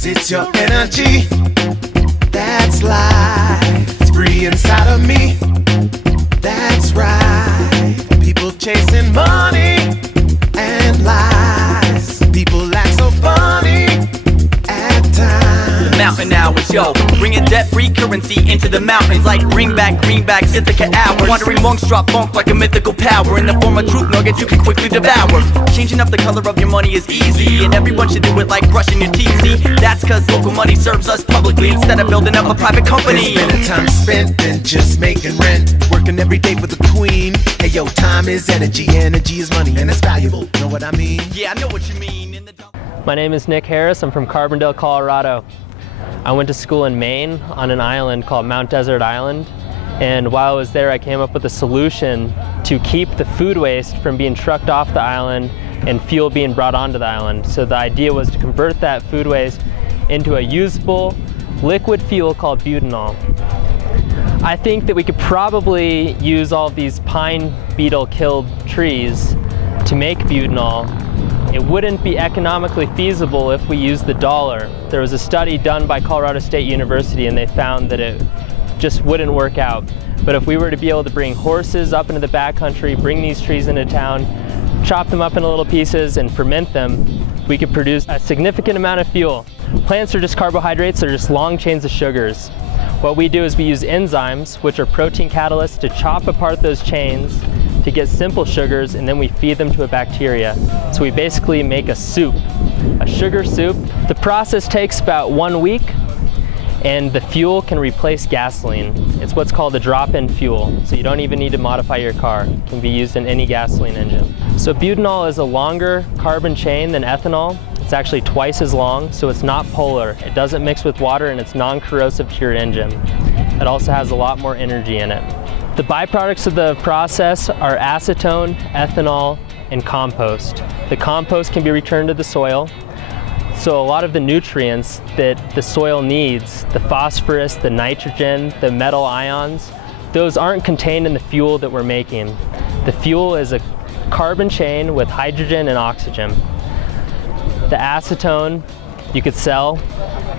'cause it's your energy. That's life, it's free inside of me. That's right. People chasing money and lies. People act so funny at times. Mountain hours, yo, bringing debt-free currency into the mountains, like greenbacks, Ithaca hours. Wandering monks drop funk like a mythical power in the form of truth nuggets you can quickly devour. Changing up the color of your money is easy, and everyone should do it like brushing your teeth. See, that's 'cause local money serves us publicly instead of building up a private company. There's been time spent in just making rent, working every day for the queen. Hey yo, time is energy, energy is money, and it's valuable. Know what I mean? Yeah, I know what you mean. My name is Nick Harris. I'm from Carbondale, Colorado. I went to school in Maine on an island called Mount Desert Island, and while I was there I came up with a solution to keep the food waste from being trucked off the island and fuel being brought onto the island. So the idea was to convert that food waste into a usable liquid fuel called butanol. I think that we could probably use all of these pine beetle killed trees to make butanol. It wouldn't be economically feasible if we used the dollar. There was a study done by Colorado State University and they found that it just wouldn't work out. But if we were to be able to bring horses up into the backcountry, bring these trees into town, chop them up into little pieces and ferment them, we could produce a significant amount of fuel. Plants are just carbohydrates, they're just long chains of sugars. What we do is we use enzymes, which are protein catalysts, to chop apart those chains to get simple sugars, and then we feed them to a bacteria. So we basically make a soup, a sugar soup. The process takes about 1 week, and the fuel can replace gasoline. It's what's called a drop-in fuel, so you don't even need to modify your car. It can be used in any gasoline engine. So butanol is a longer carbon chain than ethanol. It's actually twice as long, so it's not polar. It doesn't mix with water, and it's non-corrosive to your engine. It also has a lot more energy in it. The byproducts of the process are acetone, ethanol, and compost. The compost can be returned to the soil. So a lot of the nutrients that the soil needs, the phosphorus, the nitrogen, the metal ions, those aren't contained in the fuel that we're making. The fuel is a carbon chain with hydrogen and oxygen. The acetone you could sell.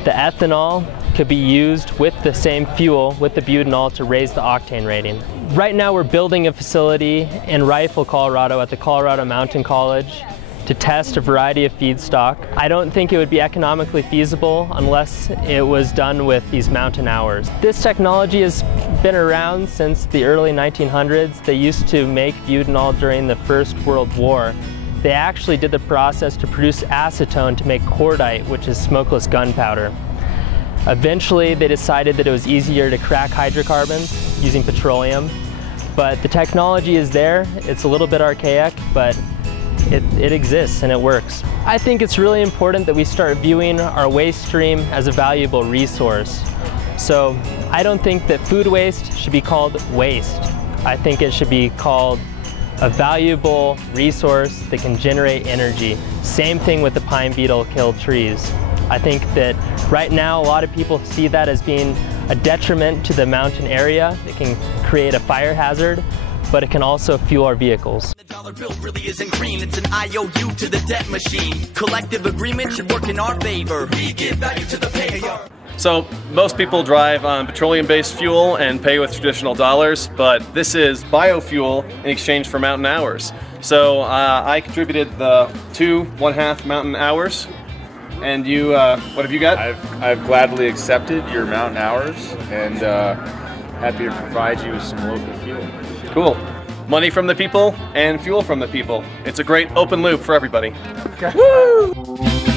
The ethanol could be used with the same fuel, with the butanol, to raise the octane rating. Right now we're building a facility in Rifle, Colorado at the Colorado Mountain College to test a variety of feedstock. I don't think it would be economically feasible unless it was done with these mountain hours. This technology has been around since the early 1900s. They used to make butanol during the First World War. They actually did the process to produce acetone to make cordite, which is smokeless gunpowder. Eventually they decided that it was easier to crack hydrocarbons using petroleum, but the technology is there. It's a little bit archaic, but it exists and it works. I think it's really important that we start viewing our waste stream as a valuable resource. So I don't think that food waste should be called waste. I think it should be called a valuable resource that can generate energy. Same thing with the pine beetle killed trees. I think that right now a lot of people see that as being a detriment to the mountain area. It can create a fire hazard, but it can also fuel our vehicles. The dollar bill really isn't green, it's an IOU to the debt machine. Collective agreement should work in our favor. We give value to the payer. So most people drive on petroleum-based fuel and pay with traditional dollars, but this is biofuel in exchange for mountain hours. So I contributed the 2 1/2 mountain hours. And you, what have you got? I've gladly accepted your mountain hours and happy to provide you with some local fuel. Cool. Money from the people and fuel from the people. It's a great open loop for everybody. Okay. Woo!